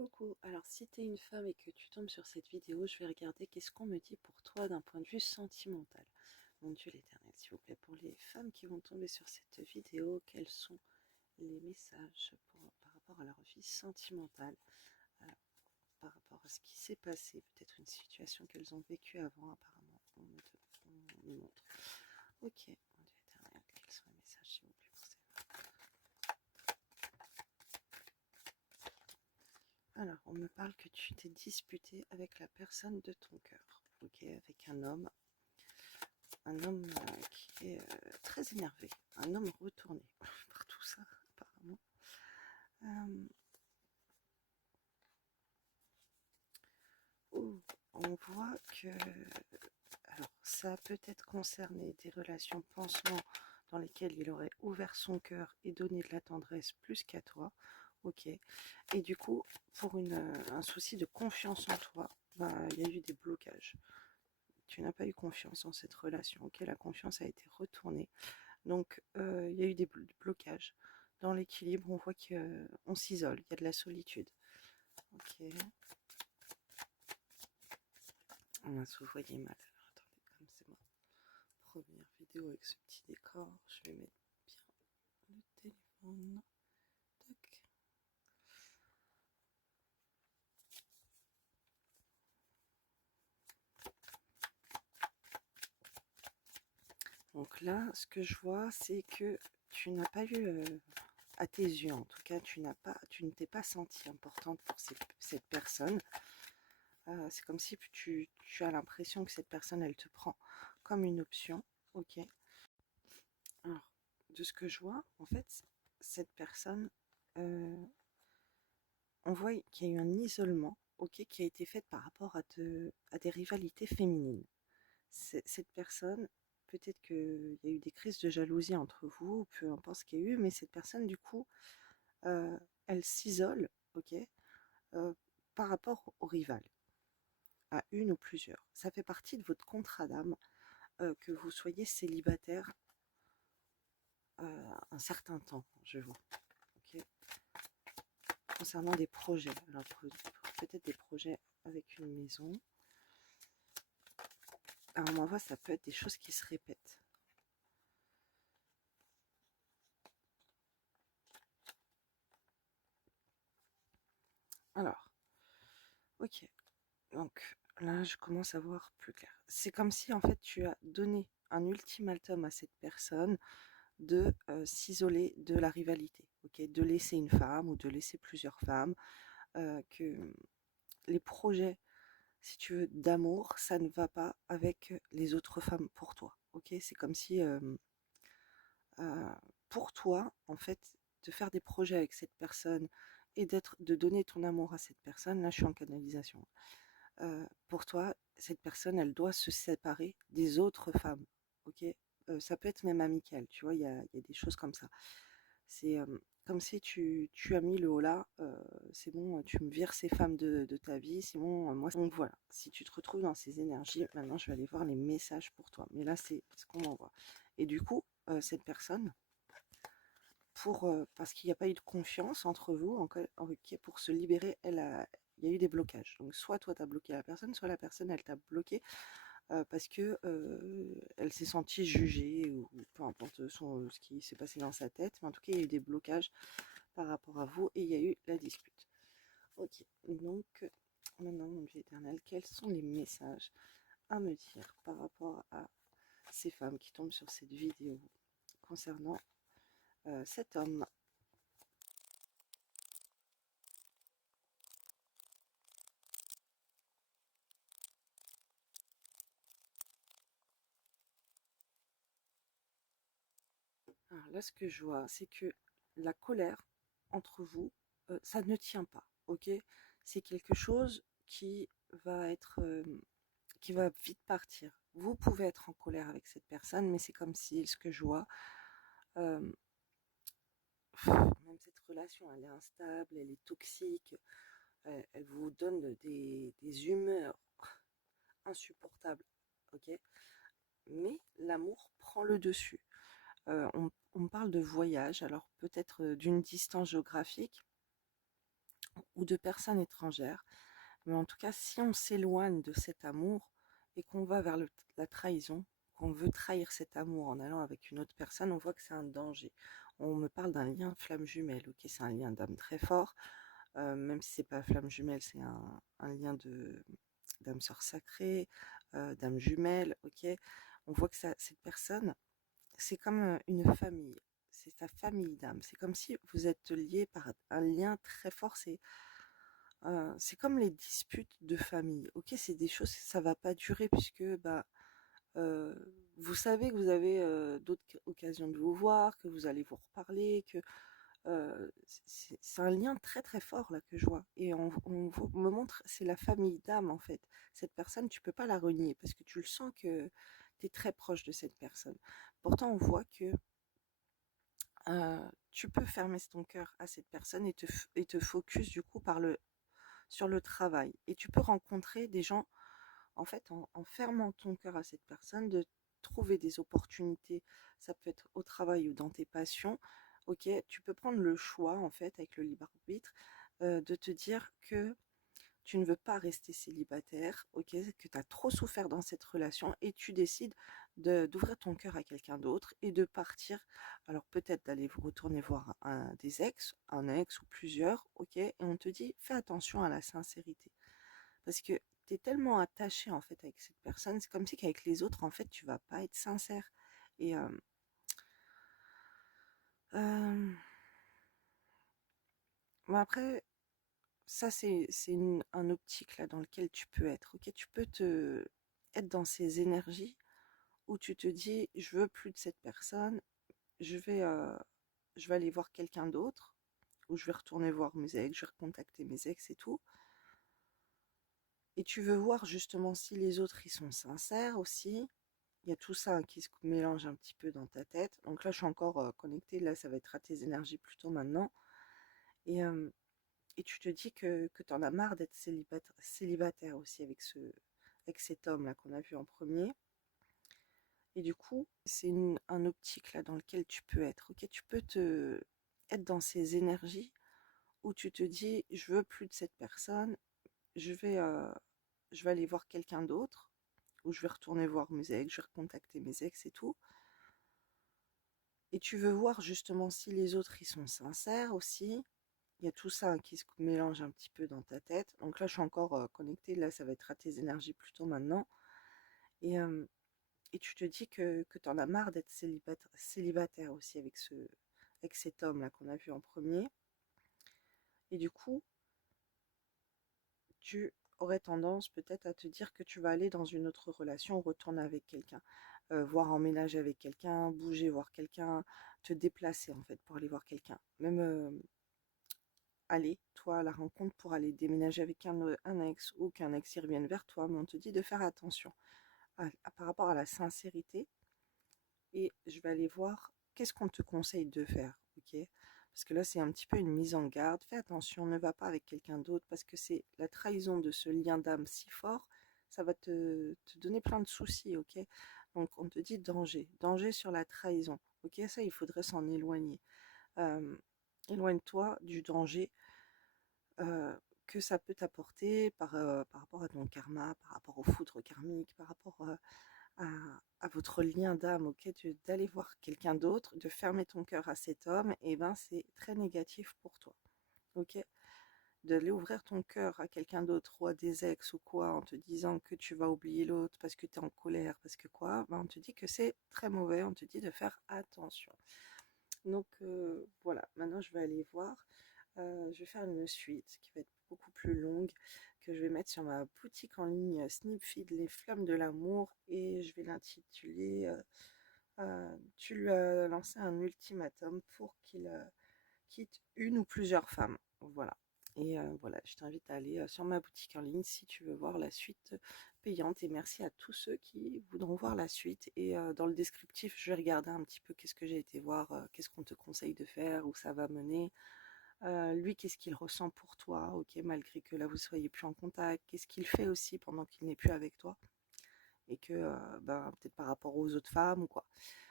Coucou, alors si t'es une femme et que tu tombes sur cette vidéo, je vais regarder qu'est-ce qu'on me dit pour toi d'un point de vue sentimental. Mon Dieu l'Éternel, s'il vous plaît, pour les femmes qui vont tomber sur cette vidéo, quels sont les messages par rapport à leur vie sentimentale, euh, par rapport à ce qui s'est passé, peut-être une situation qu'elles ont vécue avant, apparemment, on me montre. Ok, mon Dieu l'Éternel, quels sont les messages, s'il vous plaît, pour ces femmes. Alors, on me parle que tu t'es disputé avec la personne de ton cœur, ok, avec un homme qui est très énervé, un homme retourné par tout ça, apparemment. Euh, oh, on voit que, alors, ça a peut-être concerné des relations pansement dans lesquelles il aurait ouvert son cœur et donné de la tendresse plus qu'à toi, ok. Et du coup, pour un souci de confiance en toi, bah, il y a eu des blocages. Tu n'as pas eu confiance en cette relation, ok, la confiance a été retournée. Donc, il y a eu des blocages. Dans l'équilibre, on voit qu'on s'isole, il y a de la solitude. Ok. Mince, vous voyez mal. Alors, attendez, comme c'est ma première vidéo avec ce petit décor, je vais mettre bien le téléphone. Tac. Donc là, ce que je vois, c'est que tu n'as pas eu, à tes yeux en tout cas, tu ne t'es pas sentie importante pour cette personne. C'est comme si tu as l'impression que cette personne, elle te prend comme une option. Ok. Alors, de ce que je vois, en fait, cette personne, euh, on voit qu'il y a eu un isolement, ok, qui a été fait par rapport à des rivalités féminines. Cette personne, peut-être qu'il y a eu des crises de jalousie entre vous, peu importe ce qu'il y a eu, mais cette personne, du coup, euh, elle s'isole, ok, euh, par rapport aux rivales, à une ou plusieurs. Ça fait partie de votre contrat d'âme, que vous soyez célibataire un certain temps, je vois. Ok. Concernant des projets, alors peut-être des projets avec une maison. Alors on voit, ça peut être des choses qui se répètent. Alors, ok. Donc là, je commence à voir plus clair. C'est comme si en fait tu as donné un ultimatum à cette personne de s'isoler de la rivalité, ok, de laisser une femme ou de laisser plusieurs femmes, que les projets, si tu veux, d'amour, ça ne va pas avec les autres femmes pour toi, ok. C'est comme si pour toi, en fait, de faire des projets avec cette personne et de donner ton amour à cette personne, là je suis en canalisation. Pour toi, cette personne, elle doit se séparer des autres femmes, ok. Ça peut être même amical, tu vois, il y a des choses comme ça. C'est comme si tu as mis le haut là, c'est bon, tu me vires ces femmes de ta vie, c'est bon, moi. Donc voilà, si tu te retrouves dans ces énergies, maintenant je vais aller voir les messages pour toi. Mais là, c'est ce qu'on m'envoie. Et du coup, cette personne, parce qu'il n'y a pas eu de confiance entre vous, pour se libérer, il y a eu des blocages. Donc soit toi tu as bloqué la personne, soit la personne elle t'a bloqué parce que elle s'est sentie jugée ou peu importe ce qui s'est passé dans sa tête, mais en tout cas il y a eu des blocages par rapport à vous et il y a eu la dispute. Ok, donc maintenant mon Dieu éternel, quels sont les messages à me dire par rapport à ces femmes qui tombent sur cette vidéo concernant cet homme? Alors là, ce que je vois, c'est que la colère entre vous, ça ne tient pas, ok. C'est quelque chose qui va vite partir. Vous pouvez être en colère avec cette personne, mais c'est comme si, ce que je vois, euh, même cette relation, elle est instable, elle est toxique, elle vous donne des humeurs insupportables, ok. Mais l'amour prend le dessus. On me parle de voyage, alors peut-être d'une distance géographique, ou de personnes étrangères. Mais en tout cas, si on s'éloigne de cet amour et qu'on va vers la trahison, qu'on veut trahir cet amour en allant avec une autre personne, on voit que c'est un danger. On me parle d'un lien flamme jumelle, ok, c'est un lien d'âme très fort, même si c'est pas flamme jumelle, c'est un lien de d'âme sœur sacrée, d'âme jumelle, ok. On voit que cette personne, c'est comme une famille, c'est ta famille d'âme. C'est comme si vous êtes liés par un lien très fort. C'est comme les disputes de famille. Ok, c'est des choses, ça va pas durer puisque bah euh, vous savez que vous avez d'autres occasions de vous voir, que vous allez vous reparler, que c'est un lien très très fort là que je vois. Et me montre, c'est la famille d'âme en fait. Cette personne, tu peux pas la renier parce que tu le sens que tu es très proche de cette personne. Pourtant, on voit que tu peux fermer ton cœur à cette personne et te focus du coup sur le travail. Et tu peux rencontrer des gens, en fait, en fermant ton cœur à cette personne, de trouver des opportunités. Ça peut être au travail ou dans tes passions. Ok, tu peux prendre le choix, en fait, avec le libre arbitre, de te dire que tu ne veux pas rester célibataire, ok, que tu as trop souffert dans cette relation et tu décides d'ouvrir ton cœur à quelqu'un d'autre et de partir. Alors peut-être d'aller retourner voir des ex, un ex ou plusieurs, ok, et on te dit fais attention à la sincérité. Parce que tu es tellement attaché en fait avec cette personne, c'est comme si qu'avec les autres, en fait, tu vas pas être sincère. Et euh, mais après, ça, c'est un optique là dans lequel tu peux être. Ok, tu peux être dans ces énergies où tu te dis, je veux plus de cette personne, je vais, euh, je vais aller voir quelqu'un d'autre, ou je vais retourner voir mes ex, je vais recontacter mes ex et tout. Et tu veux voir justement si les autres ils sont sincères aussi. Il y a tout ça qui se mélange un petit peu dans ta tête. Donc là, je suis encore connectée. Là, ça va être à tes énergies plutôt maintenant. Et, euh, et tu te dis que tu en as marre d'être célibataire aussi avec cet homme-là qu'on a vu en premier. Et du coup, c'est un optique là dans lequel tu peux être. Ok, tu peux être dans ces énergies où tu te dis, je veux plus de cette personne, je vais, euh, je vais aller voir quelqu'un d'autre, ou je vais retourner voir mes ex, je vais recontacter mes ex et tout. Et tu veux voir justement si les autres ils sont sincères aussi. Il y a tout ça qui se mélange un petit peu dans ta tête. Donc là, je suis encore connectée. Là, ça va être à tes énergies plutôt maintenant. Et, euh, et tu te dis que tu en as marre d'être célibataire aussi avec cet homme-là qu'on a vu en premier. Et du coup, tu aurais tendance peut-être à te dire que tu vas aller dans une autre relation, retourner avec quelqu'un, voir emménager avec quelqu'un, bouger, voir quelqu'un, te déplacer en fait pour aller voir quelqu'un. Même aller, toi, à la rencontre pour aller déménager avec un ex ou qu'un ex y revienne vers toi, mais on te dit de faire attention par rapport à la sincérité et je vais aller voir qu'est-ce qu'on te conseille de faire, ok? Parce que là, c'est un petit peu une mise en garde. Fais attention, ne va pas avec quelqu'un d'autre parce que c'est la trahison de ce lien d'âme si fort, ça va te donner plein de soucis, ok? Donc, on te dit danger, danger sur la trahison, ok? Ça, il faudrait s'en éloigner. Euh, Éloigne-toi du danger que ça peut t'apporter par rapport à ton karma, par rapport au foudre karmique, par rapport à votre lien d'âme, ok, d'aller voir quelqu'un d'autre, de fermer ton cœur à cet homme, et ben c'est très négatif pour toi, ok. D'aller ouvrir ton cœur à quelqu'un d'autre ou à des ex ou quoi en te disant que tu vas oublier l'autre parce que tu es en colère, parce que quoi, ben on te dit que c'est très mauvais, on te dit de faire attention. Donc voilà, maintenant je vais aller voir. Je vais faire une suite qui va être beaucoup plus longue, que je vais mettre sur ma boutique en ligne Snipfeed, les flammes de l'amour, et je vais l'intituler Tu lui as lancé un ultimatum pour qu'il quitte une ou plusieurs femmes. Voilà. Et voilà, je t'invite à aller sur ma boutique en ligne si tu veux voir la suite payante. Et merci à tous ceux qui voudront voir la suite. Et dans le descriptif, je vais regarder un petit peu qu'est-ce que j'ai été voir, qu'est-ce qu'on te conseille de faire, où ça va mener. Lui, qu'est-ce qu'il ressent pour toi, ok, malgré que là vous soyez plus en contact. Qu'est-ce qu'il fait aussi pendant qu'il n'est plus avec toi et que, ben, peut-être par rapport aux autres femmes ou quoi.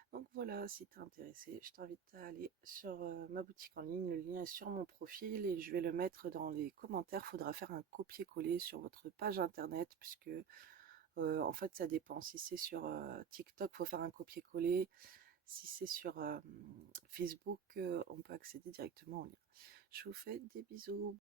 Donc voilà, si tu es intéressé, je t'invite à aller sur ma boutique en ligne. Le lien est sur mon profil et je vais le mettre dans les commentaires. Il faudra faire un copier-coller sur votre page internet puisque en fait ça dépend. Si c'est sur TikTok, il faut faire un copier-coller. Si c'est sur Facebook, on peut accéder directement au lien. Je vous fais des bisous.